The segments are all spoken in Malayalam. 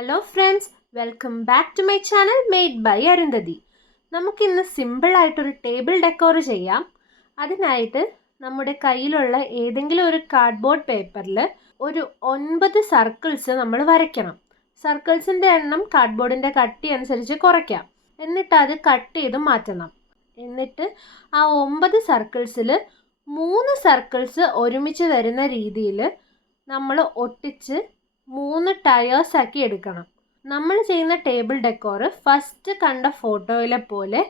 Hello friends, welcome back to my channel made by Arundhati. നമുക്കിന്ന് സിമ്പിളായിട്ടൊരു ടേബിൾ ഡെക്കോർ ചെയ്യാം. അതിനായിട്ട് നമ്മുടെ കയ്യിലുള്ള ഏതെങ്കിലും ഒരു കാർഡ്ബോർഡ് പേപ്പറിൽ ഒരു 9 സർക്കിൾസ് നമ്മൾ വരയ്ക്കണം. സർക്കിൾസിൻ്റെ എണ്ണം കാർഡ്ബോർഡിൻ്റെ കട്ടി അനുസരിച്ച് കുറയ്ക്കാം. എന്നിട്ട് അത് കട്ട് ചെയ്ത് മാറ്റണം. എന്നിട്ട് ആ 9 സർക്കിൾസിൽ 3 സർക്കിൾസ് ഒരുമിച്ച് വരുന്ന രീതിയിൽ നമ്മൾ ഒട്ടിച്ച് 3 ടയേഴ്സ് ആക്കി എടുക്കണം. നമ്മൾ ചെയ്യുന്ന ടേബിൾ ഡെക്കോർ ഫസ്റ്റ് കണ്ട ഫോട്ടോയിലെ പോലെ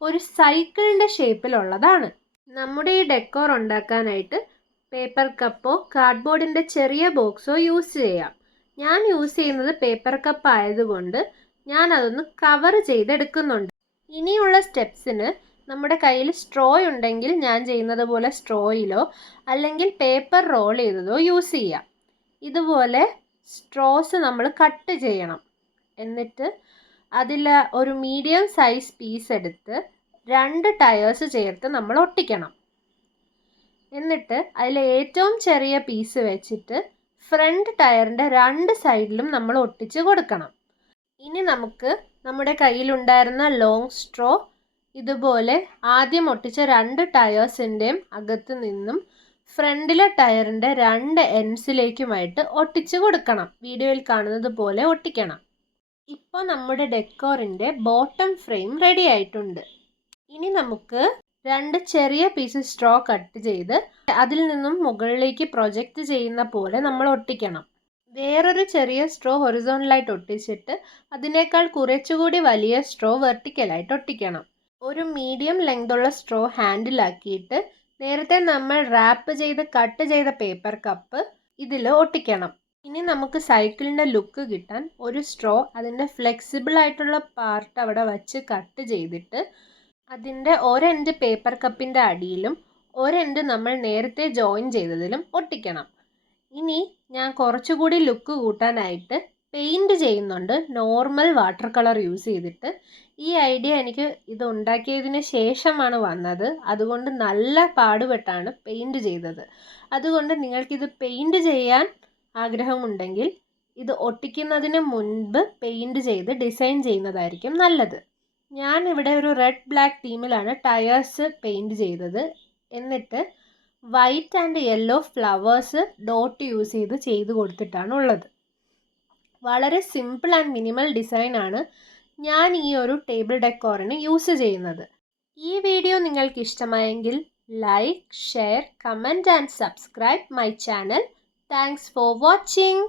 ഒരു സൈക്കിളിൻ്റെ ഷേപ്പിലുള്ളതാണ്. നമ്മുടെ ഈ ഡെക്കോർ ഉണ്ടാക്കാനായിട്ട് പേപ്പർ കപ്പോ കാർഡ്ബോർഡിൻ്റെ ചെറിയ ബോക്സോ യൂസ് ചെയ്യാം. ഞാൻ യൂസ് ചെയ്യുന്നത് പേപ്പർ കപ്പ് ആയതുകൊണ്ട് ഞാൻ അതൊന്ന് കവർ ചെയ്തെടുക്കുന്നുണ്ട്. ഇനിയുള്ള സ്റ്റെപ്സിന് നമ്മുടെ കയ്യിൽ സ്ട്രോ ഉണ്ടെങ്കിൽ ഞാൻ ചെയ്യുന്നത് പോലെ സ്ട്രോയിലോ അല്ലെങ്കിൽ പേപ്പർ റോൾ ചെയ്തതോ യൂസ് ചെയ്യാം. ഇതുപോലെ സ്ട്രോസ് നമ്മൾ കട്ട് ചെയ്യണം. എന്നിട്ട് അതിൽ ഒരു മീഡിയം സൈസ് പീസ് എടുത്ത് 2 ടയേഴ്സ് ചേർത്ത് നമ്മൾ ഒട്ടിക്കണം. എന്നിട്ട് അതിൽ ഏറ്റവും ചെറിയ പീസ് വെച്ചിട്ട് ഫ്രണ്ട് ടയറിൻ്റെ 2 സൈഡിലും നമ്മൾ ഒട്ടിച്ച് കൊടുക്കണം. ഇനി നമുക്ക് നമ്മുടെ കയ്യിലുണ്ടായിരുന്ന ലോങ് സ്ട്രോ ഇതുപോലെ ആദ്യം ഒട്ടിച്ച 2 ടയേഴ്സിൻ്റെയും അകത്ത് നിന്നും ഫ്രണ്ടിലെ ടയറിൻ്റെ 2 എൻഡ്സിലേക്കുമായിട്ട് ഒട്ടിച്ച് കൊടുക്കണം. വീഡിയോയിൽ കാണുന്നത് പോലെ ഒട്ടിക്കണം. ഇപ്പോൾ നമ്മുടെ ഡെക്കോറിൻ്റെ ബോട്ടം ഫ്രെയിം റെഡി ആയിട്ടുണ്ട്. ഇനി നമുക്ക് 2 ചെറിയ പീസ് സ്ട്രോ കട്ട് ചെയ്ത് അതിൽ നിന്നും മുകളിലേക്ക് പ്രൊജക്റ്റ് ചെയ്യുന്ന പോലെ നമ്മൾ ഒട്ടിക്കണം. വേറൊരു ചെറിയ സ്ട്രോ ഹൊറിസോണ്ടലായിട്ട് ഒട്ടിച്ചിട്ട് അതിനേക്കാൾ കുറച്ചുകൂടി വലിയ സ്ട്രോ വെർട്ടിക്കലായിട്ട് ഒട്ടിക്കണം. ഒരു മീഡിയം ലെങ്തുള്ള സ്ട്രോ ഹാൻഡിലാക്കിയിട്ട് നേരത്തെ നമ്മൾ റാപ്പ് ചെയ്ത് കട്ട് ചെയ്ത പേപ്പർ കപ്പ് ഇതിൽ ഒട്ടിക്കണം. ഇനി നമുക്ക് സൈക്കിളിൻ്റെ ലുക്ക് കിട്ടാൻ ഒരു സ്ട്രോ അതിൻ്റെ ഫ്ലെക്സിബിൾ ആയിട്ടുള്ള പാർട്ട് അവിടെ വച്ച് കട്ട് ചെയ്തിട്ട് അതിൻ്റെ ഒരെൻഡ് പേപ്പർ കപ്പിൻ്റെ അടിയിലും ഒരെൻഡ് നമ്മൾ നേരത്തെ ജോയിൻ ചെയ്തതിലും ഒട്ടിക്കണം. ഇനി ഞാൻ കുറച്ചുകൂടി ലുക്ക് കൂട്ടാനായിട്ട് പെയിൻറ് ചെയ്യുന്നുണ്ട്, നോർമൽ വാട്ടർ കളർ യൂസ് ചെയ്തിട്ട്. ഈ ഐഡിയ എനിക്ക് ഇത് ഉണ്ടാക്കിയതിന് ശേഷമാണ് വന്നത്. അതുകൊണ്ട് നല്ല പാടുപെട്ടാണ് പെയിൻറ് ചെയ്തത്. അതുകൊണ്ട് നിങ്ങൾക്കിത് പെയിൻറ് ചെയ്യാൻ ആഗ്രഹമുണ്ടെങ്കിൽ ഇത് ഒട്ടിക്കുന്നതിന് മുൻപ് പെയിൻറ് ചെയ്ത് ഡിസൈൻ ചെയ്യുന്നതായിരിക്കും നല്ലത്. ഞാൻ ഇവിടെ ഒരു റെഡ് ബ്ലാക്ക് തീമിലാണ് ടയേഴ്സ് പെയിൻറ് ചെയ്തത്. എന്നിട്ട് white and yellow flowers dot use ചെയ്ത് കൊടുത്തിട്ടാണ് ഉള്ളത്. വളരെ സിമ്പിൾ ആൻഡ് മിനിമൽ ഡിസൈനാണ് ഞാൻ ഈ ഒരു ടേബിൾ ഡെക്കോറിന് യൂസ് ചെയ്യുന്നത്. ഈ വീഡിയോ നിങ്ങൾക്ക് ഇഷ്ടമായെങ്കിൽ like, share, comment and subscribe my channel. Thanks for watching.